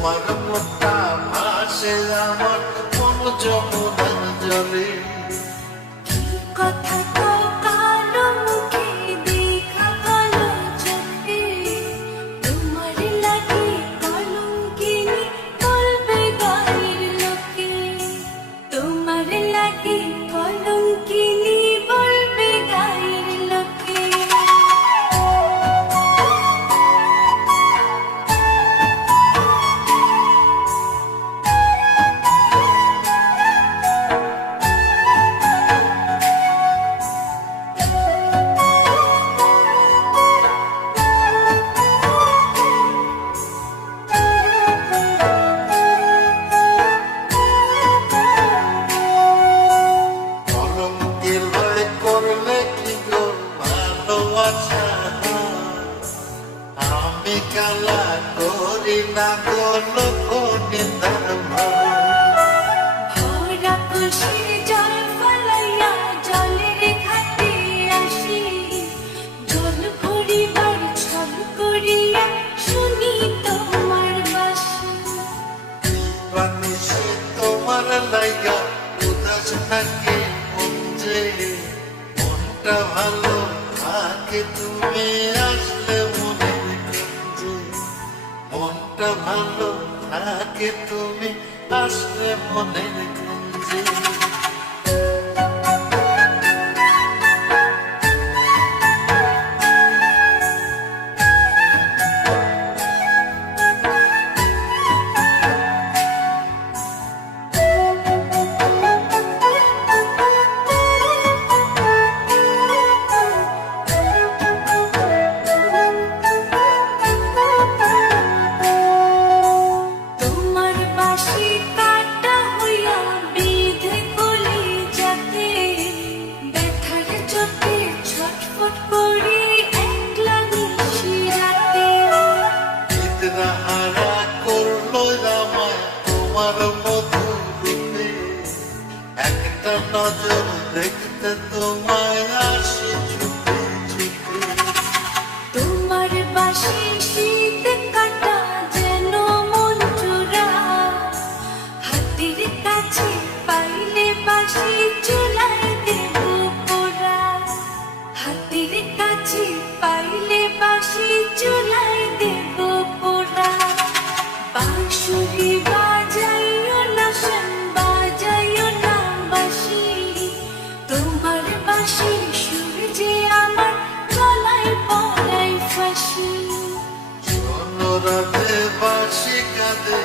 তোমার মুখটা ভাসে আমার কোন যমুনার জলে। কি কথা কও কালো মুখে দেখা কালো চোখে, তোমার লাগি কলঙ্কিনী বলবে গায়ের লোকে, তোমার লাগি কলঙ্কিনী বলবে গায়ের লোকে। কলঙ্কের ভয় করলে কি গো ভালোবাসা, আমি কালা করি না গো লোক নিন্দার ভয়। ভরা কলসির জল ফলাইয়া জলের ঘাটে আসি, জল ভরিবার ছল করিয়া শুনি তোমার বাঁশি। বানিসে তোমার লাইগা উদাস থাকে মন যে, মনটা ভালো থাকে তুমি আসলে মনের গঞ্জে, মনটা ভালো থাকে তুমি আসলে মনের গঞ্জে। তোমার বাঁশি কাটা হইয়া বিঁধে কলিজাতে, ব্যথার চোটে ছটফট করি একলা নিশিরাতে। নিদ্রা হারা করলো আমায় তোমার মধুর রূপে, একটা নজর দেখতে তোমায় আসি ছুটে ছুটে। তোমার বাঁশি শীত কাটা যেন মন চোরা, হাতের কাছে পাইলে বাঁশি চুলায় দেব পোড়া, হাতের কাছে পাইলে বাঁশি চুলায় দেব পোড়া। বাঁশুরি বাজাইও না শোন, বাজাইও না বাঁশি, তোমার বাঁশির সুর যে আমার গলায় পরায় ফাঁসি। অনুরাধে বাসি কাঁদে